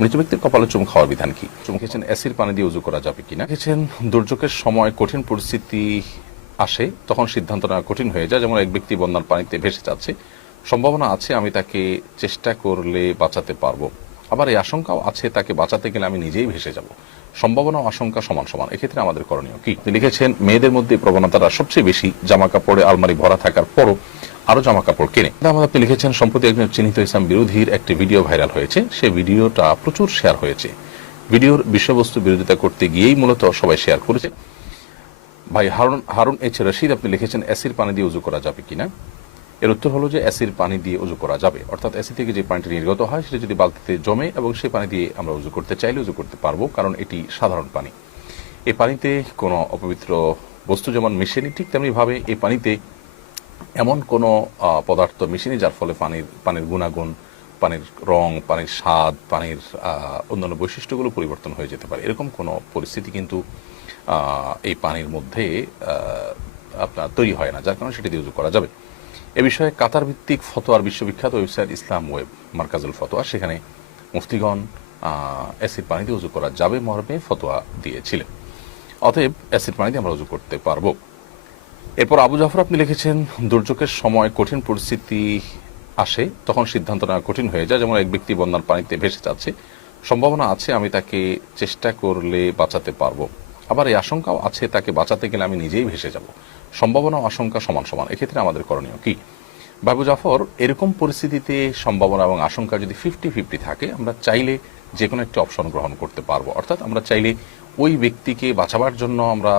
মৃত ব্যক্তির কপালে চুমু খাওয়ার বিধান কি? চুমু খেয়েছেন অ্যাসিড পানি দিয়ে উজু করা যাবে কিনা? খেয়েছেন দুর্যোগের সময় কঠিন পরিস্থিতি আসে তখন সিদ্ধান্ত নেওয়া কঠিন হয়ে যায়, যেমন এক ব্যক্তি বন্যার পানিতে ভেসে যাচ্ছে, সম্ভাবনা আছে আমি তাকে চেষ্টা করলে বাঁচাতে পারবো, আবার এই আশঙ্কাও আছে তাকে বাঁচাতে গেলে আমি নিজেই ভেসে যাব, সম্ভাবনা ও আশঙ্কা সমান সমান, এক্ষেত্রে আমাদের করণীয় কি? লিখেছেন মেয়েদের মধ্যে প্রবণতাটা সবচেয়ে বেশি, জামা কাপড়ে আলমারি ভরা থাকার পরও আরো জামা কাপড় কেনে। আপনি লিখেছেন সম্প্রতি একজন চিহ্নিত ইসলাম বিরোধীর একটি ভিডিও ভাইরাল হয়েছে, সে ভিডিওটা প্রচুর শেয়ার হয়েছে, ভিডিওর বিষয়বস্তু বিরোধিতা করতে গিয়েই মূলত সবাই শেয়ার করেছে। ভাই হারুন এইচ রশিদ আপনি লিখেছেন অ্যাসিড পানি দিয়ে উজু করা যাবে কিনা? এর উত্তর হলো যে অ্যাসিড পানি দিয়ে উজু করা যাবে, অর্থাৎ অ্যাসিড থেকে যে পানিটি নির্গত হয় সেটা যদি বালতিতে জমে এবং সেই পানি দিয়ে আমরা উজু করতে চাইলে উজু করতে পারবো, কারণ এটি সাধারণ পানি। এই পানিতে কোনো অপবিত্র বস্তু যেমন মিশেনি, ঠিক তেমনি ভাবে এই পানিতে এমন কোনো পদার্থ মিশেনি যার ফলে পানির গুণাগুণ, পানির রং, পানির স্বাদ, পানির অন্যান্য বৈশিষ্ট্যগুলো পরিবর্তন হয়ে যেতে পারে, এরকম কোনো পরিস্থিতি কিন্তু এই পানির মধ্যে আপনার তৈরি হয় না, যার কারণে সেটি দিয়ে উজু করা যাবে। এ বিষয়ে কাতার ভিত্তিক ফতোয়ার বিশ্ববিখ্যাত ওয়েবসাইট ইসলাম ওয়েব মার্কাজুল ফতোয়া, সেখানে মুফতিগণ অ্যাসিড পানি দিয়ে উজু করা যাবে মর্মে ফতোয়া দিয়েছিলেন, অতএব অ্যাসিড পানি দিয়ে আমরা উজু করতে পারবো। এরপর আবু জাফর আপনি লিখেছেন দুর্যোগের সময় কঠিন পরিস্থিতি আসে তখন সিদ্ধান্ত নেওয়া কঠিন হয়ে যায়, যেমন এক ব্যক্তি বন্যার পানিতে ভেসে যাচ্ছে, সম্ভাবনা আছে আমি তাকে চেষ্টা করলে বাঁচাতে পারবো, আবার এই আশঙ্কাও আছে তাকে বাঁচাতে গেলে আমি নিজেই ভেসে যাব, সম্ভাবনা ও আশঙ্কা সমান সমান, এক্ষেত্রে আমাদের করণীয় কি? বাবু জাফর, এরকম পরিস্থিতিতে সম্ভাবনা এবং আশঙ্কা যদি 50-50 থাকে, আমরা চাইলে যে কোনো একটি অপশন গ্রহণ করতে পারবো, অর্থাৎ আমরা চাইলে ওই ব্যক্তিকে বাঁচাবার জন্য আমরা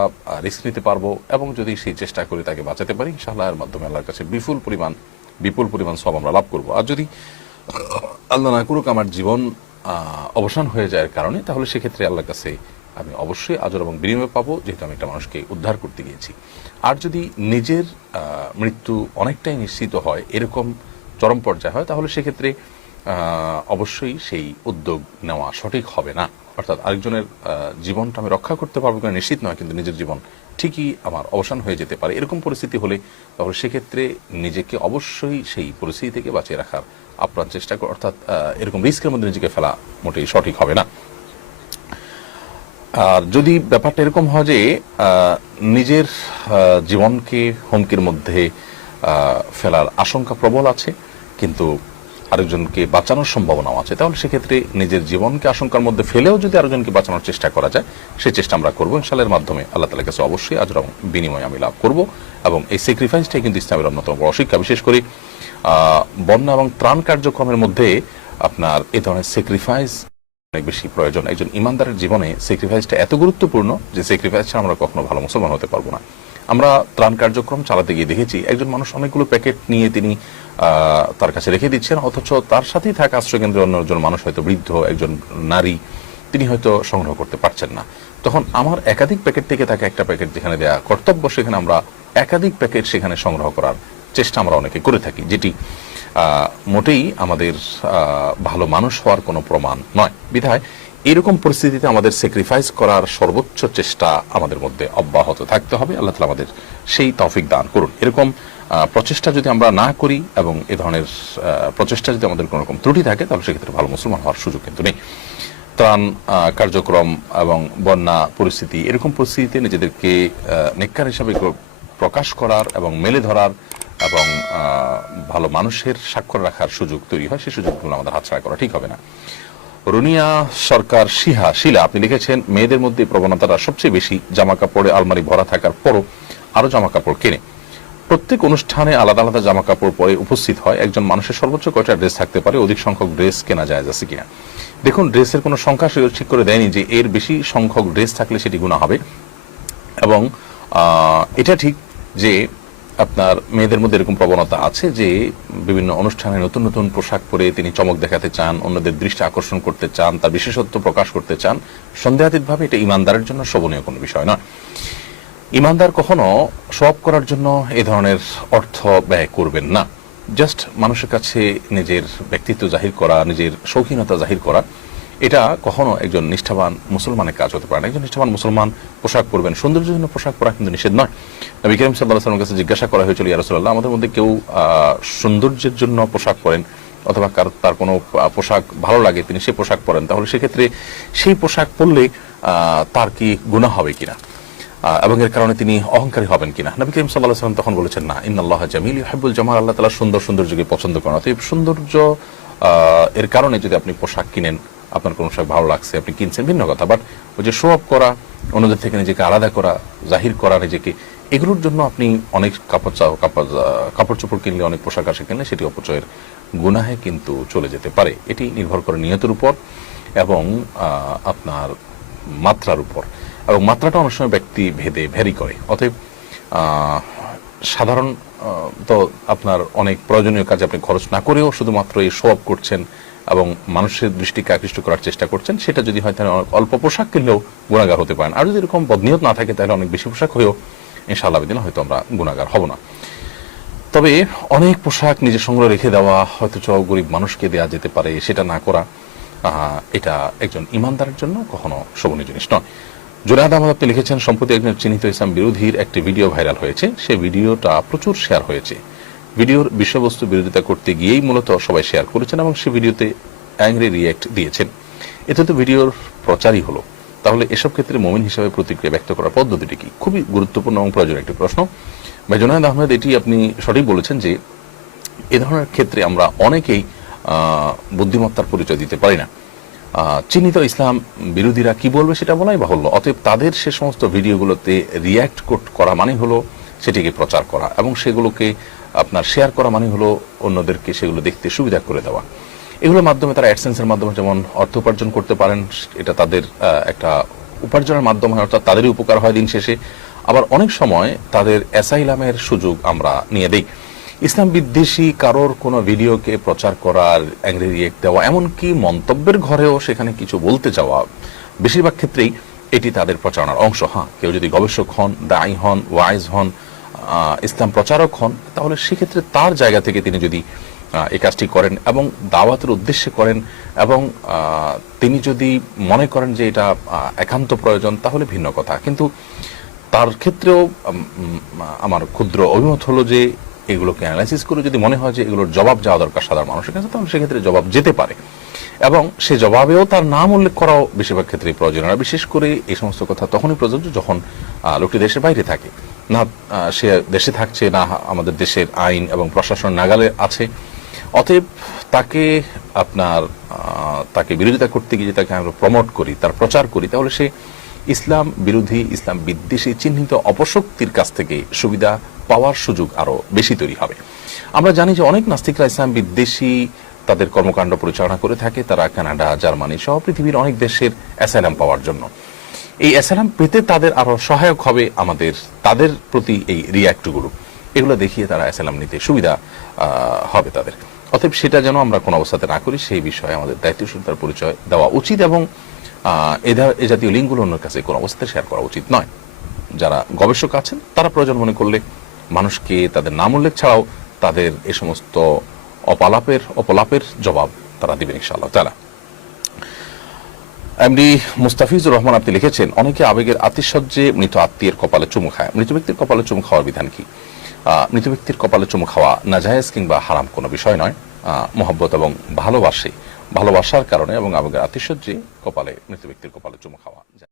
রিস্ক নিতে পারবো, এবং যদি সেই চেষ্টা করে তাকে বাঁচাতে পারি ইনশাআল্লাহ এর মাধ্যমে আল্লাহর কাছে বিপুল পরিমাণ সওয়াব আমরা লাভ করবো। আর যদি আল্লাহ না করুক আমার জীবন অবসান হয়ে যায় কারণে, তাহলে সেক্ষেত্রে আল্লাহর কাছে আমি অবশ্যই আজর এবং বিনিময় পাবো, যেহেতু আমি একটা মানুষকে উদ্ধার করতে গিয়েছি। আর যদি নিজের মৃত্যু অনেকটাই নিশ্চিত হয়, এরকম চরম পর্যায়ে হয়, তাহলে সেক্ষেত্রে অবশ্যই সেই উদ্যোগ নেওয়া সঠিক হবে না, অর্থাৎ আরেকজনের জীবনটা আমি রক্ষা করতে পারবো কিনা নিশ্চিত নয়, কিন্তু নিজের জীবন ঠিকই আমার অবসান হয়ে যেতে পারে, এরকম পরিস্থিতি হলে তাহলে সেক্ষেত্রে নিজেকে অবশ্যই সেই পরিস্থিতি থেকে বাঁচিয়ে রাখার আপ্রাণ চেষ্টা করে, অর্থাৎ এরকম রিস্কের মধ্যে নিজেকে ফেলা মোটেই সঠিক হবে না। আর যদি ব্যাপারটা এরকম হয় যে নিজের জীবনকে হুমকির মধ্যে ফেলার আশঙ্কা প্রবল আছে, কিন্তু আরেকজনকে বাঁচানোর সম্ভাবনাও আছে, তাহলে সেক্ষেত্রে নিজের জীবনকে আশঙ্কার মধ্যে ফেলেও যদি আরেকজনকে বাঁচানোর চেষ্টা করা যায়, সেই চেষ্টা আমরা করবো ইনশাআল্লাহর মাধ্যমে আল্লাহ তাআলার কাছে অবশ্যই আজর এবং বিনিময় আমি লাভ করবো। এবং এই স্যাক্রিফাইসটাই কিন্তু ইসলামের অন্যতম বড় শিক্ষা, বিশেষ করে বন্যা এবং ত্রাণ কার্যক্রমের মধ্যে আপনার এই ধরনের স্যাক্রিফাইস অনেক বেশি প্রয়োজন। একজন ইমানদারের জীবনে স্যাক্রিফাইসটা এত গুরুত্বপূর্ণ যে স্যাক্রিফাইস ছাড়া আমরা কখনো ভালো মুসলমান হতে পারবো না। আমরা ত্রাণ কার্যক্রম চালাতে গিয়ে দেখেছি একজন মানুষ অনেকগুলো প্যাকেট নিয়ে তিনি তার কাছে রেখে দিচ্ছেন, অথচ তার সাথেই থাকা আশ্রয়কেন্দ্রে অন্য একজন মানুষ, হয়তো বৃদ্ধ একজন নারী, তিনি হয়তো সংগ্রহ করতে পারছেন না। তখন আমার একাধিক প্যাকেট থেকে তাকে একটা প্যাকেট যেখানে দেওয়া কর্তব্য, সেখানে আমরা একাধিক প্যাকেট সেখানে সংগ্রহ করার চেষ্টা আমরা অনেকে করে থাকি, যেটি মোটেই আমাদের ভালো মানুষ হওয়ার কোনো প্রমাণ নয়। বিধায় এরকম পরিস্থিতিতে আমাদের স্যাক্রিফাইস করার সর্বোচ্চ চেষ্টা আমাদের মধ্যে অব্যাহত থাকতে হবে। আল্লাহ তাআলা আমাদের সেই তৌফিক দান করুন। এরকম প্রচেষ্টা যদি আমরা না করি এবং এ ধরনের প্রচেষ্টা যদি আমাদের কোনো রকম ত্রুটি থাকে, তাহলে সেক্ষেত্রে ভালো মুসলমান হওয়ার সুযোগ কিন্তু নেই। ত্রাণ কার্যক্রম এবং বন্যা পরিস্থিতি, এরকম পরিস্থিতিতে নিজেদেরকে নেককার হিসাবে প্রকাশ করার এবং মেলে ধরার এবং ভালো মানুষের স্বাক্ষর রাখার সুযোগ তৈরি হয়, সেই সুযোগগুলো আমাদের হাতছাড়া করা ঠিক হবে না। রুনিয়া সরকার শিলা আপনি লিখেছেন মেয়েদের মধ্যে প্রবণতাটা সবচেয়ে বেশি, জামা কাপড়ে আলমারি ভরা থাকার পরও আরো জামা কাপড় কেনে, প্রত্যেক অনুষ্ঠানে আলাদা আলাদা জামা কাপড় পরে উপস্থিত হয়, একজন মানুষের সর্বোচ্চ কয়টা ড্রেস থাকতে পারে, অধিক সংখ্যক ড্রেস কেনা যায় আছে কিনা? দেখুন, ড্রেসের কোনো সংখ্যা ঠিক করে দেয়নি যে এর বেশি সংখ্যক ড্রেস থাকলে সেটি গুনাহ হবে, এবং এটা ঠিক যে আপনার মেয়েদের মধ্যে এরকম প্রবণতা আছে যে বিভিন্ন অনুষ্ঠানে নতুন নতুন পোশাক পরে তিনি চমক দেখাতে চান, অন্যদের দৃষ্টি আকর্ষণ করতে চান, তার বিশেষত্ব প্রকাশ করতে চান। সন্দেহাতীতভাবে এটা ইমানদারের জন্য শোভনীয় কোনো বিষয় নয়। ইমানদার কখনো শো অফ করার জন্য এ ধরনের অর্থ ব্যয় করবেন না। জাস্ট মানুষের কাছে নিজের ব্যক্তিত্ব জাহির করা, নিজের শৌখিনতা জাহির করা, এটা কখনো একজন নিষ্ঠাবান মুসলমানের কাজ হতে পারে না। একজন নিষ্ঠাবান মুসলমান পোশাক পরবেন, সৌন্দর্যের জন্য পোশাক পরা কিন্তু নিষেধ নয়। নবী করিম সাল্লাল্লাহু আলাইহি ওয়াসাল্লামের কাছে জিজ্ঞাসা করা হয়েছিল, ইয়া রাসূলুল্লাহ, আমাদের মধ্যে কেউ সৌন্দর্যের জন্য পোশাক পরেন, অথবা তার কোনো পোশাক ভালো লাগে তিনি সেই পোশাক পরেন, তাহলে সেক্ষেত্রে সেই পোশাক পরলে তার কি গুনাহ হবে কিনা এবং এর কারণে তিনি অহংকারী হবেন কিনা? নবী করিম সাল্লাল্লাহু আলাইহি ওয়াসাল্লাম তখন বলেছেন, না, ইন্নাল্লাহা জামিল ইউহিব্বুল জামাল, আল্লাহ তাআলা সুন্দর সৌন্দর্যকে পছন্দ করেন। অতএব সৌন্দর্য এর কারণে যদি আপনি পোশাক কিনেন, আপনার কোনো পোশাক ভালো লাগছে আপনি কিনছেন ভিন্ন কথা, বাট ওই যে শো অফ করা, অন্যদের থেকে নিজেকে আলাদা করা, জাহির করা নিজেকে, এগুলোর জন্য আপনি অনেক কাপড় চোপড় কিনলে, অনেক পোশাক আশাক কিনলে সেটি অপচয়ের গুনাহে কিন্তু চলে যেতে পারে। এটি নির্ভর করে নিয়তের উপর এবং আপনার মাত্রার উপর, এবং মাত্রাটা অনেক সময় ব্যক্তি ভেদে ভ্যারি করে। অতএব সাধারণ তো আপনার অনেক প্রয়োজনীয় কাজে আপনি খরচ না করেও শুধুমাত্র এই শো অফ করছেন এবং মানুষের দৃষ্টিকে আকৃষ্ট করার চেষ্টা করছেন, সেটা যদি হয় তাহলে অল্প পোশাক কিনলেও গুনাহগার হতে পারেন। আর যদি এরকম বদনিয়ত না থাকে তাহলে অনেক বেশি পোশাক হয়েও ইনশাআল্লাহ বিদিন হয়তো আমরা গুনাহগার হব না। তবে অনেক পোশাক নিজের সংগ্রহে রেখে দেওয়া, হয়তো গরিব মানুষকে দেওয়া যেতে পারে, সেটা না করা, এটা একজন ইমানদারের জন্য কখনো শোভনীয় জিনিস নয়। জুনায়েদ আহমদ আপনি লিখেছেন, সম্প্রতি একজন চিহ্নিত ইসলাম বিরোধীর একটি ভিডিও ভাইরাল হয়েছে। সেই ভিডিওটা প্রচুর শেয়ার হয়েছে। ভিডিওর বিষয়বস্তু বিরোধিতা করতে গিয়েই মূলত সবাই শেয়ার করেছেন এবং সেই ভিডিওতে অ্যাংরি রিয়্যাক্ট দিয়েছেন। এতে তো ভিডিওর প্রচারই হলো। তাহলে এসব ক্ষেত্রে মুমিন হিসেবে প্রতিক্রিয়া ব্যক্ত করার পদ্ধতিটি কি? খুবই গুরুত্বপূর্ণ এবং প্রয়োজনীয় একটি প্রশ্ন। ভাই জুনায়েদ আহমেদ, এটি আপনি সঠিক বলেছেন যে এ ধরনের ক্ষেত্রে আমরা অনেকেই বুদ্ধিমত্তার পরিচয় দিতে পারি না। চিহ্নিত ইসলাম বিরোধীরা কি বলবে সেটা বলাই বাহুল্য। অতএব তাদের সে সমস্ত ভিডিওগুলোতে রিয়্যাক্ট করা মানে হলো সেটিকে প্রচার করা, এবং সেগুলোকে আপনার শেয়ার করা মানে হলো অন্যদেরকে সেগুলো দেখতে সুবিধা করে দেওয়া। এগুলোর মাধ্যমে তারা অ্যাডসেন্সের মাধ্যমে যেমন অর্থ উপার্জন করতে পারেন, এটা তাদের একটা উপার্জনের মাধ্যম হয়, অর্থাৎ তাদেরই উপকার হয় দিন শেষে। আবার অনেক সময় তাদের অ্যাসাইলামের সুযোগ আমরা নিয়ে দিই। ইসলাম বিদ্বেষী কারোর কোনো ভিডিওকে প্রচার করার, অ্যাংরি রিয়েক্ট দেওয়া, এমনকি মন্তব্যের ঘরেও সেখানে কিছু বলতে যাওয়া, বেশিরভাগ ক্ষেত্রেই এটি তাদের প্রচারণার অংশ। হ্যাঁ, কেউ যদি গবেষক হন, দায়ী হন, ওয়াইজ হন, ইসলাম প্রচারক হন, তাহলে সেক্ষেত্রে তার জায়গা থেকে তিনি যদি এই কাজটি করেন এবং দাওয়াতের উদ্দেশ্যে করেন এবং তিনি যদি মনে করেন যে এটা একান্ত প্রয়োজন, তাহলে ভিন্ন কথা। কিন্তু তার ক্ষেত্রেও আমার ক্ষুদ্র অভিমত হলো যে এগুলোকে অ্যানালাইসিস করে যদি মনে হয় যে এগুলোর জবাব যাওয়া দরকার সাধারণ মানুষের কাছে, তাহলে সেক্ষেত্রে জবাব যেতে পারে এবং সে জবাবেও তার নাম উল্লেখ করাও বেশিরভাগ ক্ষেত্রে প্রয়োজন। আর বিশেষ করে এই সমস্ত কথা তখনই প্রযোজ্য যখন লোকটি দেশের বাইরে থাকে, না সে দেশে থাকছে, না আমাদের দেশের আইন এবং প্রশাসন নাগালে আছে। অতএব তাকে বিরোধিতা করতে গিয়ে তাকে আমরা প্রমোট করি, তার প্রচার করি, তাহলে সে ইসলাম বিরোধী, ইসলাম বিদ্বেষী চিহ্নিত অপশক্তির কাছ থেকে সুবিধা পাওয়ার সুযোগ আরো বেশি তৈরি হবে। আমরা জানি যে অনেক নাস্তিকরা ইসলাম বিদ্বেষী তাদের কর্মকাণ্ড পরিচালনা করে থাকে। তারা কানাডা, জার্মানি সহ পৃথিবীর অনেক দেশের অ্যাসাইলাম পাওয়ার জন্য, এই অ্যাসাইলাম পেতে তাদের আরো সহায়ক হবে তাদের প্রতি এই রিয়্যাক্টগুলো, এগুলো দেখিয়ে তারা অ্যাসাইলাম নিতে সুবিধা হবে তাদের। অতএব সেটা যেন আমরা কোনো অবস্থাতে না করি, সেই বিষয়ে আমাদের দায়িত্বশীলতার পরিচয় দেওয়া উচিত এবং এ জাতীয় লিঙ্কগুলো অন্যের কাছে কোনো অবস্থায় শেয়ার করা উচিত নয়। যারা গবেষক আছেন তারা প্রয়োজন মনে করলে মানুষকে তাদের নাম উল্লেখ ছাড়াও তাদের এ সমস্ত অপলাপের জবাব তারা দিবেন ইনশাআল্লাহ তাআলা। এমডি মুস্তাফিজুর রহমান আপনি লিখেছেন, অনেকে আবেগের আতিশয্যে মৃত আত্মীয়ের কপালে চুমু খায়। মৃত ব্যক্তির কপালে চুমু খাওয়ার বিধান কি? মৃত ব্যক্তির কপালে চুমু খাওয়া নাজায়েজ কিংবা হারাম কোনো বিষয় নয়। মহব্বত এবং ভালোবাসার কারণে এবং আবেগের আতিশয্যে মৃত ব্যক্তির কপালে চুমু খাওয়া যায়।